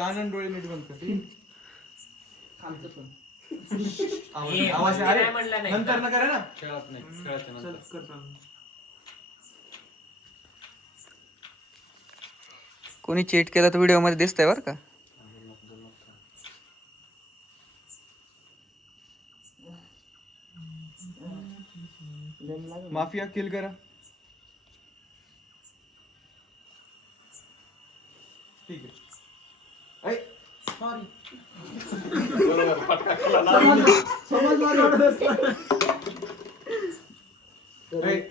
कान आणि डोळे नीट बंद कर. खालचं पण. आवाज अरे म्हणलं नाही नंतर ना करा ना. खेळत नाही, खेळायचं चल नंतर. कर चालू. कोणी चीट केलं तर व्हिडिओ मध्ये दिसतंय बरं का. माफिया किल करा. ठीक आहे. सॉरी.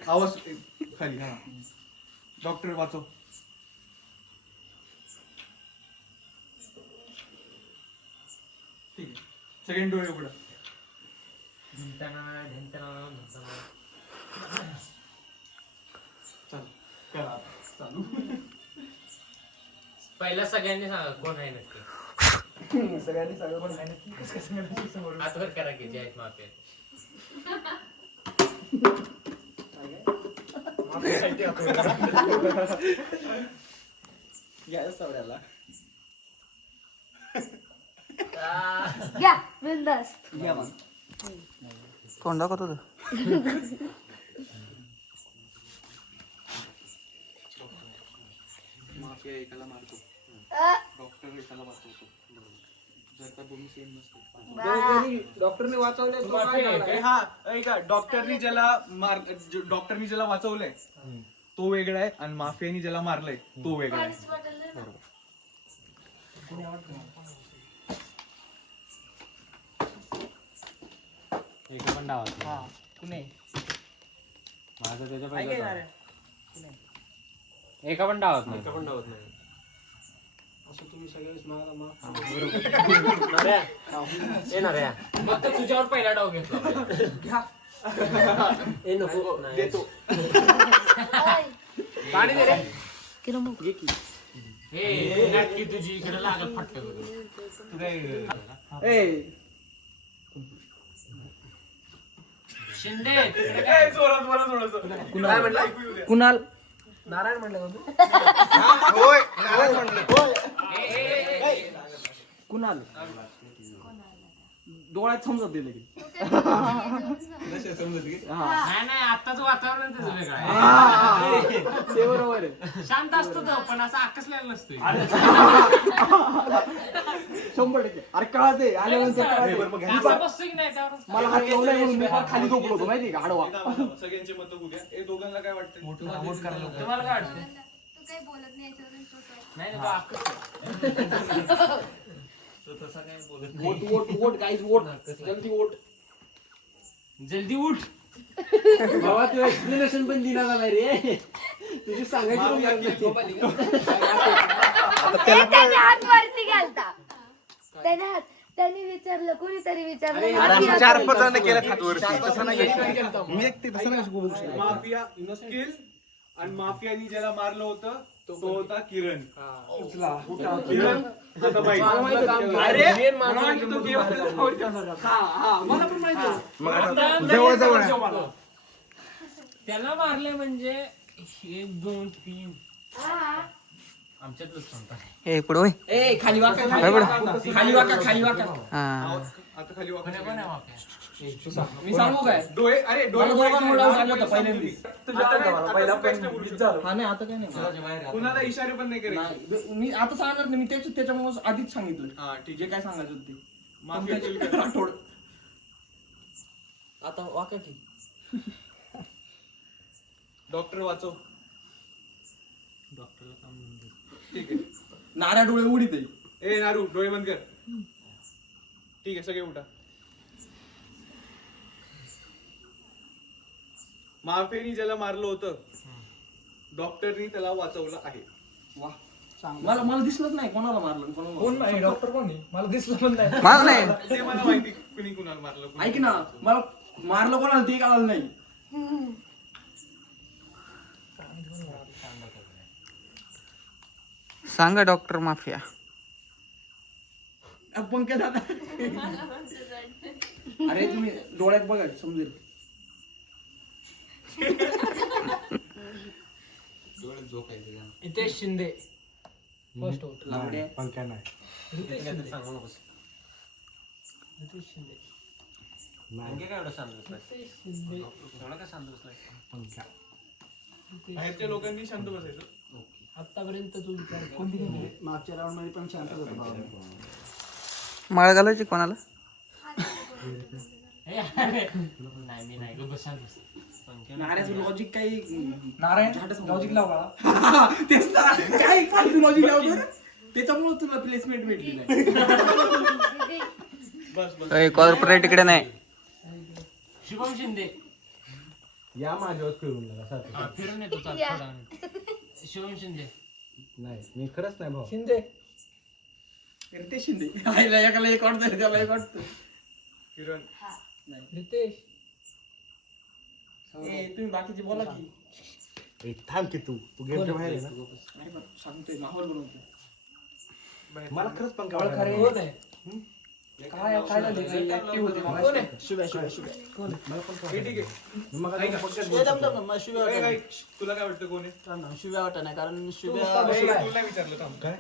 आवाज खाली. हा डॉक्टर वाचव. ठीक आहे. सेकंड डोळे उघडा. चालू करा चालू. पहिला सगळ्यांनी सांगा कोण आहे नक्की. सगळ्यांनी सगळं पण नाही. हातवर करा की जे आहेत माफी. घ्या सवड्याला. घ्या बिंदास्त. घ्या मग. कोण दाखवत होतं. माफिया एकाला मारतो, डॉक्टर एकाला वाचवतो. जर का दोन्ही सेम नसतो. डॉक्टरने वाचवले तो काय झाला? हा ऐका, डॉक्टरनी ज्याला वाचवलंय तो वेगळा आहे आणि माफियानी ज्याला मारलंय तो वेगळा आहे. एका पण डावात हा कुणे माझं त्याच्या काय पहिला घेणार डाव. कुणे एका पण डावात नाही. असं तुम्ही सगळेच मला माफ फक्त तुझ्यावर पहिला डाव घेतला. घ्या. देतो. पाणी दे रे. किलो मग घे की. हे नक्की तुझी इकडे लागल फटक. ए शिंदे तिकडे काय? जोरात बोला थोडंसं. काय म्हणला? कुणाल नारायण म्हणलं का तू? होय नारायण म्हणलं. कुणाल डोळ्यात समजत ते लगेच. समजत की नाही नाही आत्ताच वातावरण त्याचं वेगळं आहे. ते बरोबर आहे. शांत असतो तो पण असा आकसलेला नसतोय. 100%. अरे कळते आल्यानंतर कळते. असं बसतो की नाही त्यावर. मला हात लावलाय म्हणून मी फार खाली झोपलो होतो माहिती का आडवा. सगळ्यांचे मत बघू द्या. हे दोघांना काय वाटतं? तुम्हाला काय वाटतं? तू काही बोलत नाही याच्यावरून चोट नाही नाही, तो आकसतो. वोट गाईज वोट जल्दी वोट. जल्दी उठ. बाबा तू एक्सप्लेनेशन पण दिला नाही रे. तुझी सांगायची त्याने हात वरती घालता. त्यांनी विचारलं कोणीतरी विचारलं 4-5 जण केलं हातवरती. तसं नाही. मी एकटे तसं नाही बोलू शकत. माफिया किल आणि माफियानी ज्याला मारलं होतं तो होता किरण. किरण आता माहिती. अरे मला वाटलं तो गेम मला पण माहिती. जवळ जवळ त्याला मारले म्हणजे 1 2 3 आमच्यातच सांगता. ए पुढे होय. ए खाली वाका काय बरं? खाली वाका खाली वाका. हा आता खाली वाकून कोण्या कोण्या माफिया? मी सांगू काय डोळे. अरे डोळे मला दोघांना डाऊट आला होता पहिल्यांदा. पहिला हा नाही आता काय नाही. कुणाला इशारे पण नाही करायचे. नाही, मी आता सांगणार नाही. मी त्याच्यामुळे आधीच सांगितलं हा ठीक जे आहे. काय सांगायचं होतं ते. माफिया किल करा. आठवड. आता वाका की डॉक्टर वाचव. डॉक्टरला काम म्हणतो. ठीक आहे. नाऱ्या डोळे उडीत आहे. ए नारू डोळे बंद कर. ठीक आहे सगळे उठा. माफियानी ज्याला मारलं होतं डॉक्टरनी त्याला वाचवलं आहे. वा मला दिसलंच नाही कोणाला मारलं कोणाला. डॉक्टर कोणी मला दिसलं पण नाही. माझ नाही. ते मला माहिती कुणी कुणाला मारलं. कुणी ऐक ना मला मारलं कोणाला ते कळालं नाही. सांगा डॉक्टर माफिया. पंकज दादा अरे तुम्ही डोळ्यात बघा समजेल. डोळ्यात झोपायचं. इथे शिंदे फर्स्ट वोट लांबड्या पंख्या नाही रितेश शिंदे सांगू नकोस रितेश शिंदे मागे काय एवढं सांगत रितेश शिंदे एवढं काय सांगत पंख्या रितेश बाहेरच्या लोकांनी शांत बसायचं. आतापर्यंत तू विचार कर. मागच्या राऊंड मध्ये पण शांत होतं माळ घालायची कोणाला? ए, अरे. नाही मी नाही गप्प शांत बस. नाऱ्याचं लॉजिक काही नारायण लॉजिक लाव बाळा. तेच ना काही फालतू लॉजिक लावतो ना. त्याच्यामुळे तुला प्लेसमेंट भेटली नाही कॉर्पोरेट इकडे नाही. शुभम शिंदे या माझ्यावर फिरून लागा हा, फिरून येतो चाल या. थोडा वेळ. शुभम शिंदे नाही मी खरंच नाही भाऊ. शिंदे रितेश शिंदे आईला एकाला एक वाटतं त्याला एक वाटतं किरण रितेश तुम्ही बाकीचे बोला की थांब की तू गेमच्या बाहेर आहे ना. नाही पण सांगतोय माहोल बनवतोय मला खरंच पंखा खरे आवडला. कोण आहे काय काय झालं ऍक्टिव्ह होते मला. कोण आहे शुभ्या शुभ्या शुभ्या हे ठीक आहे. मग आता पंख्यात बोल. शुभ्या ए, ऐक, तुला काय वाटतं कोण आहे? शुभ्या वाटत नाही कारण ए, शुभ्या तुला विचारलं थांब. काय?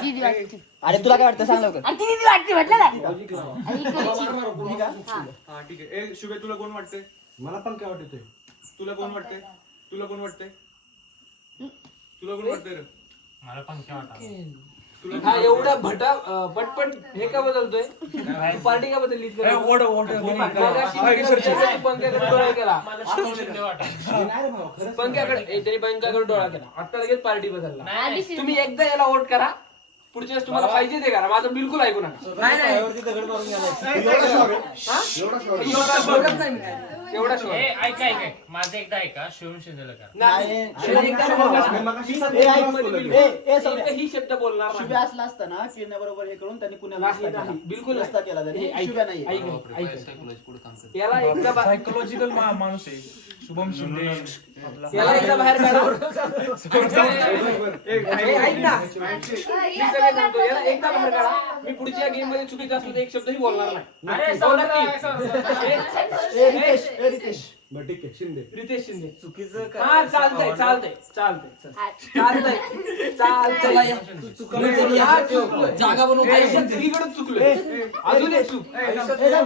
दीदी वाटते. अरे तुला काय वाटतं सांग लवकर अरे ती दीदी वाटते म्हटलं ना. लॉजिक लावा. आणि इकडची. हा. हा ठीक आहे. ए शुभे तुला कोण वाटतंय? मला पंखा आवडतोय. तुला कोण वाटतंय? तुला कोण वाटतंय? तुला कोण वाटतंय रे? मला पंख्या वाटत तुला हा एवढा पटपट हे का बदलतोय पार्टी का बदलली पंख्याकडे डोळा केला शिंदे वाटत पंख्याकडे त्यांनी पंख्याकडे डोळा केला आता लगेच पार्टी बदलला आधी शिंदे. तुम्ही एकदा याला वोट करा पुढच्या वेळेस तुम्हाला पाहिजे ते करा माझं बिलकुल ऐकू नका नाही एवढा शोध. ऐका ऐका माझं एकदा ऐका शुभम शिंदेला करा. नाही, एकदा बोललाच नाही. ही शब्द बोलणार नाही. शुभ्या असला असताना किरण्याबरोबर हे करून त्यांनी पुण्याला नाही, नसता नाही, केला. बिलकुल नसता केला त्यांनी ऐक, शुभ्या नाही ऐक, ऐक. याला एकदा सायकोलॉजिकल माणूस आहे शुभम शिंदे याला एकदा बाहेर काढा हे ऐक ना मी सगळं सांगतो याला एकदा बाहेर काढा मी पुढच्या गेम मध्ये चुकीचं असलं तर एक शब्दही बोलणार नाही अरे रितेश बरं ठीक आहे शिंदे. रितेश शिंदे चुकीचं हा चालतंय जागा बनवून आयुष्यात सगळीकडे चुकलोय अजून एक चूक चालतंय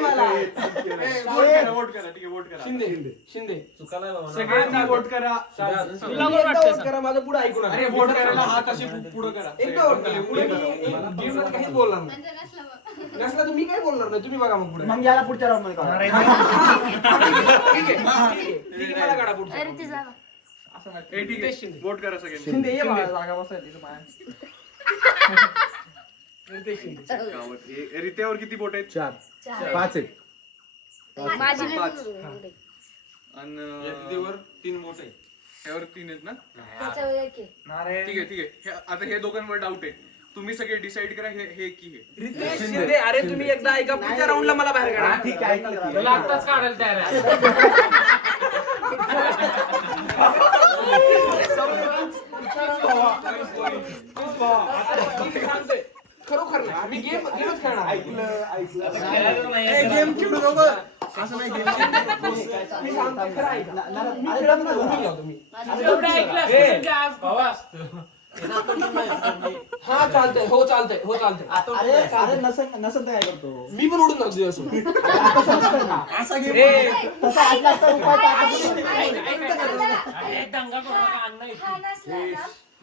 मला वोट करा ठीक आहे वोट करा. शिंदे सगळ्यांनी वोट करा. तुम्ही एकदा वोट करा माझं पुढे ऐकू नका अरे वोट करायला हात असे पुढे करा. एकदा वोट करा पुढे मी जीवनात काहीच बोलणार नाही नसला तर मी काय बोलणार नाही तुम्ही बघा मग पुढे मग याला पुढच्या राऊंड मध्ये काढा. ठीक आहे मला काढा पुढचं. अरे ती जागा. ए ठीक आहे वोट करा सगळ्यांनी. शिंदे ये बाळा, जागा बसायला तिथं बाहेर. रितेश शिंदे. रित्यावर किती बोट आहेत? 4 चार. 5 आहेत. माझी नाही पाच. बोलू. आणि रित्यावर 3 बोट आहेत. यावर 3 आहेत ना? त्याच्यावर एक आहे. ठीक आहे ठीक आहे. आता हे दोघांवर डाऊट आहे. तुम्ही सगळे डिसाइड करा हे की हे. रितेश शिंदे अरे तुम्ही एकदा ऐका पुढच्या राऊंडला मला बाहेर काढा ठीक आहे ऐकलं. तुला आत्ताच काढायला तयार आहे सांगतोय खरोखर नाही मी गेमच खेळणार गेम खेळू नको. असं नाही गेम मी सांगतोय खरं ऐका मी खेळत नाही उभं घ्या तुम्ही एवढं ऐकलं असतं म्हणजे आज भावा असतं. हा चालतंय हो चालतंय अरे नसन काय करतो मी पण उडून जाऊ असं असा गेम ए, तसा असला असता उपाय तर आता तुम्ही- अरे दंगा करू नका अण्णा इथे. हा नसला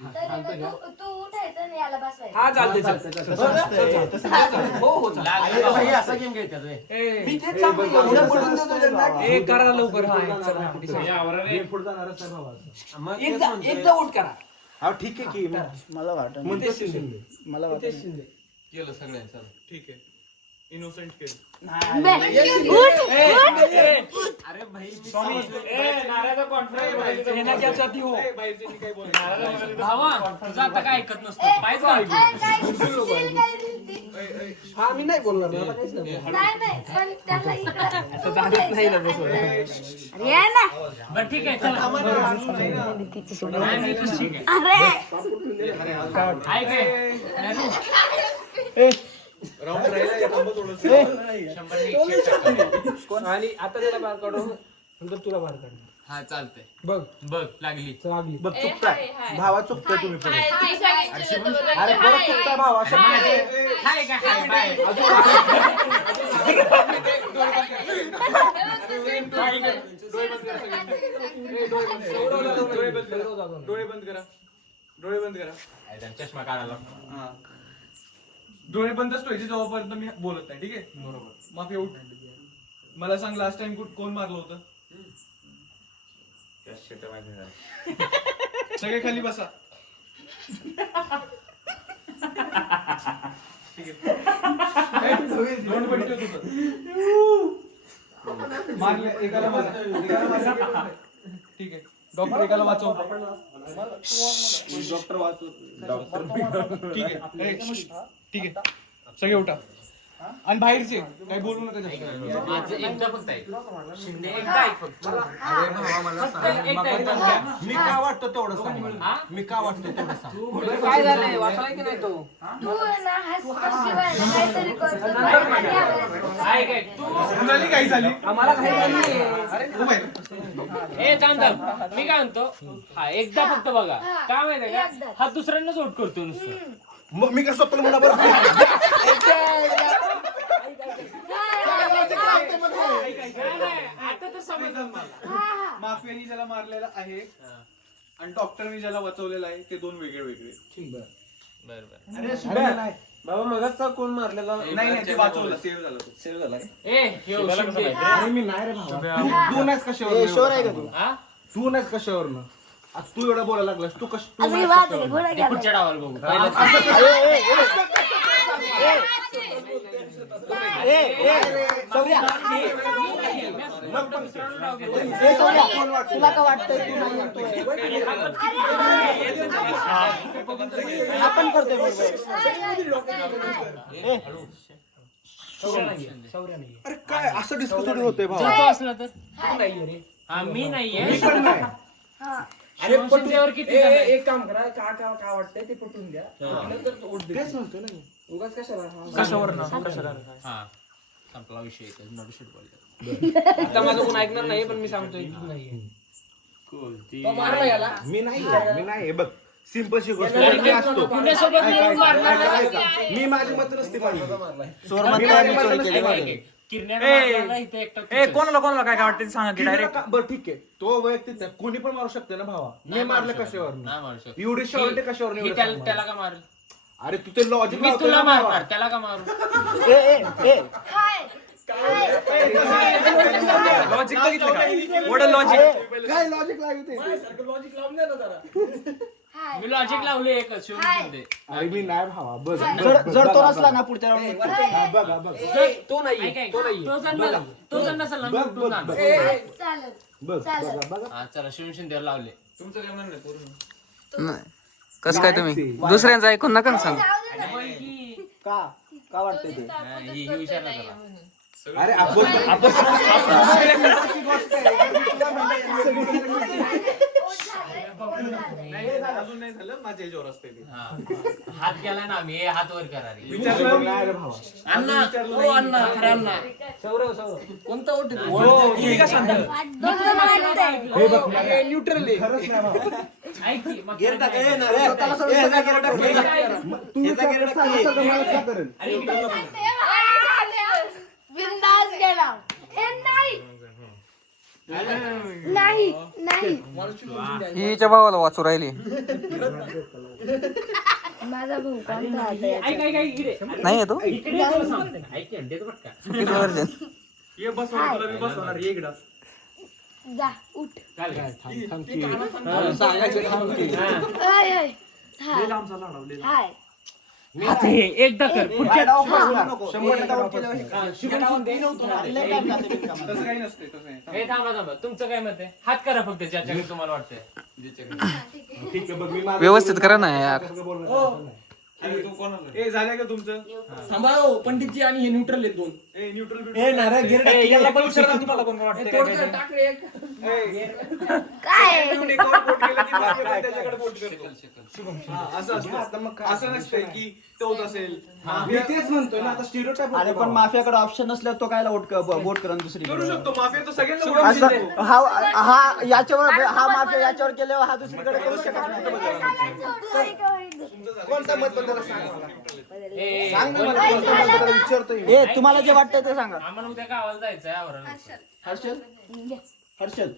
ना, तर ना तू उठायचं आणि याला बसवायचं. हा चालतंय चालतंय तसं नसतंय, तसं नसतंय. हो हो चालतंय मी तेच सांगतो एवढं पडून देतो त्यांना की- करा लवकर हा एकदा वोट करा हा ठीक आहे की मला वाटत म्हणतो शिंदे. मला वाटत रितेश शिंदे ठीक आहे इनोसेंट केलं. बे, उठ. ए, बाहेरच्यांनी काय बोलायचं? भावा तुझं आता काय ऐकत नसतं पाहिजे काय दिल काय दिलती? हा मी नाही बोलणार मला काहीच नाही बोलणार. नाही पण त्याला इकडं नाही ना बसवलं. अरे ये ना. बरं ठीक आहे चला नाही, मी पण ठीक आहे अरे ऐक हे. राऊंड राहिला आहे, थांबा थोडंसं. 100 ने 100 टाका. आणि आता त्याला बाहेर काढू नंतर तुला बाहेर काढणार हा चालतंय बघ बघ लागली लागली बघ चुकताय भावा चुकताय तुम्ही पण. हाय, ती सांगितलं होतं बघा. अरे परत चुकताय भावा हाय का हाय बाय डोळे बंद करा. डोळे बंद करा. चष्मा काढायला हा. डोळे बंदच ठेवायचे जोपर्यंत मी बोलत नाही. ठीक आहे. बरोबर माफी उठ. मला सांग लास्ट टाइम कोण मारलं होतं? सगळे खाली बसा. ठीक आहे. दोन पट्टी होत होतं. मारले एकाला मारा. ठीक आहे. डॉक्टर एकाला वाचव. डॉक्टर वाचव. ठीक आहे. ठीक आहे. सगळे उठा. आणि बाहेरचे काही बोलू नका जास्त. माझं एकदा फक्त आहे शिंदे एकदा ऐक फक्त अरे भावा मला सांग. मी का वाटतो तेवढं सांग. मी का वाटतो तेवढं सांग. काय झालंय वाचलाय की नाही तो? तू ना हसशिवाय काहीतरी करतो आहे काय तू कुणाली काही झाली? आम्हाला काही नाही. ए थांब थांब मी काय म्हणतो हा एकदा फक्त बघा काय माहितीये का हा दुसऱ्यांनाच ओट करतो नुसतं मग मी कसं पण म्हणा बरं. आता तर समजलं मला माफियानी ज्याला मारलेला आहे आणि डॉक्टरनी ज्याला वाचवलेलं आहे ते दोन वेगळे वेगळे. बरोबर बाबा मगाचा कोण मारलेला नाही ते वाचवलं. सेव्ह झालं तो. सेव्ह झालाय ए ह्यो शिंदे मी नाही रे भावा तू नाहीस कशावर? शोर आहे का तू हा तू नाहीस कशावरनं? आज तू एवढा बोलायला लागलास. तू कश अजून वाद आहे, घोडा ते घ्या. पुढच्या डावाला बघू तुला का वाटतंय तू नाही म्हणतोय? आपण करतोय अरे काय असं डिस्कस थोडी होतंय भावा. तो असला तर हा मी नाहीये अरे शिंदेवर किती जण आहेत? एक काम करा का वाटतंय ते पटवून द्या. नंतर वोट द्या. तेच म्हणतोय ना मी. उगाच कशाला हा संपला विषय आता माझं कोण ऐकणार नाही पण मी सांगतोय तू नाहीये. तो मारला याला. मी नाही बघ सिंपलशी गोष्ट मी असतो. पुण्यासोबत मिळून मारणार मी माझी मत नसते मारली. कोणाला काय वाटतं सांगा की डायरेक्ट. बरं ठीक आहे. तो वैयक्तिक आहे. कोणी पण मारू शकते ना भावा. मी मारलं कशावर? नाही मारू शकत एवढी शॉर्ट कशावर? ही त्याला का मारेल अरे तू ते लॉजिक मी तुला मारणार त्याला का मारू हाय. लॉजिक बघितलं का? वडं लॉजिक. काय लॉजिक लागते? लॉजिक लावून द्या ना जरा. हाय. मी लॉजिक लावले एकच शिवून शिंदे अरे मी नाही भावा. बघ जर तो नसला ना पुढच्या राऊंड बघा तो नाही ऐक, तो नाही. तो जर नसेल ना मी उठून जाणार. चालेल. बघा हा चला शिवून शिंदेवर लावले नाही. कसं काय तुम्ही दुसऱ्यांचं ऐकून नका ना सांग. जाऊ दे ना. का वाटतंय ते ही विचार ना त्याला अरे आपण अजून नाही झालं. माझ्या याच्यावर असते ते. हा. हात गेला ना आम्ही हात वर करा रे. विचारलं मी. नाही रे भावा. अण्णा ओ अण्णा खरं अण्णा सौरव कोणता वोट देतो? दोघं मारताय. न्यूट्रल आहे. खरंच नाही भावा. ऐक की, मग स्वतःला सोडून सगळं गेलं टाकलं. तू विचार कर, सगळं मला का करेल? बिंदास गेला. ए नाही. नाही. हिच्या भावाला वाचू राहिली. माझा भाऊ कोणता आता याचा? ऐक इकडे नाही येतो इकडे ये तुला सांगतो. ऐक की, देतो बरं का वर्जन. ये बसवणार तुला मी बसवणार. ये इकडं. जा उठ. चाल काय सांगायचं थांब की. हाय हाय. हाय. लांबचा लाडवलेला. हाय. एकदा कर पुढच्या डाव पडला नको. 100 डाऊन केलं. शिकून दे. लय time जातं बिनकामाला. तसं काही नसते. तसं नाही. हे थांबा तुमचं काय मत आहे हात करा फक्त ज्याच्याकडे तुम्हाला वाटतंय ठीक आहे बघ मी माझं व्यवस्थित करा ना यार. बोलणं ए झालं का तुमचं थांबा हो, पंडितजी आणि हे न्यूट्रल आहेत दोन. ए न्यूट्रल ए नारळ गिर याला पण विचारा तुम्हाला कोण हे तोड कर, टाक रे एक. काय त्याच्याकडे बोट करतो हा, असं असतं असं नसतंय की तोच असेल मी तेच म्हणतोय ना आता स्टिरियोटाइप अरे पण माफियाकडे ऑप्शन नसल्यावर तो कायला बोट करा दुसरी करू शकतो माफिया तो सगळ्यांना बोट असं हा याच्यावर हा माफिया याच्यावर केल्यावर हा दुसरीकडे करू शकत नाही. कोणतं मत बदल सांग मला. सांग ना मला कोणतं मत बदल विचारतोय मी. ए तुम्हाला जे वाटतं ते सांगा. आम्हाला उद्या गावाला जायचंय आवरण हर्षल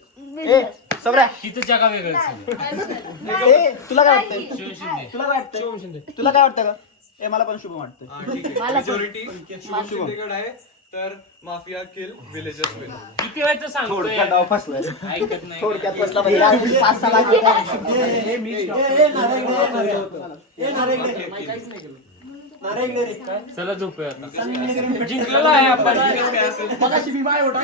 ए सगळ्या तिचं जगा वेगळं आहे. ए तुला काय वाटतंय शिव शिंदे तुला काय वाटतं तुला काय वाटतं का ए मला पण शुभ वाटतं. मेजॉरिटी शुभम शिंदेकडे आहे तर माफिया किल विलेजर्स विल. किती वेळचं सांगतोय थोडक्यात डाव फसलाय. ऐकत नाही थोडक्यात फसला म्हणजे आज 5-6 लाख चला झोपूया आता जिंकलेलो आहे आपण मगाशी मी बाय होता